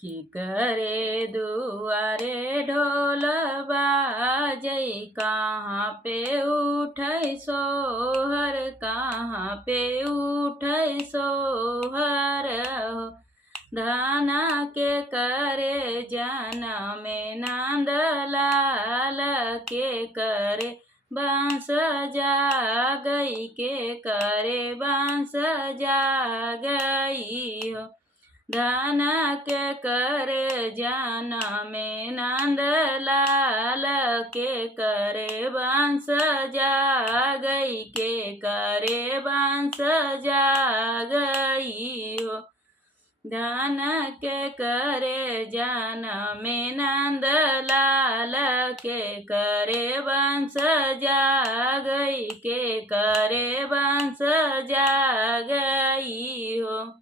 कि करे दुआरे ढोल बाजै, कहाँ पे उठै सोहर, कहाँ पे उठै सोहर हो। धाना के करे जनमे नंद लाल, के करे बांस जागई, के करे बांस जागई हो। धाना के करे जनमे नंद लाल, के करे बांस जागई, के करे बांस जागई हो। धान के करे जनमे नंद लाल, के करे बांस जागई, के करे बांस जागई हो।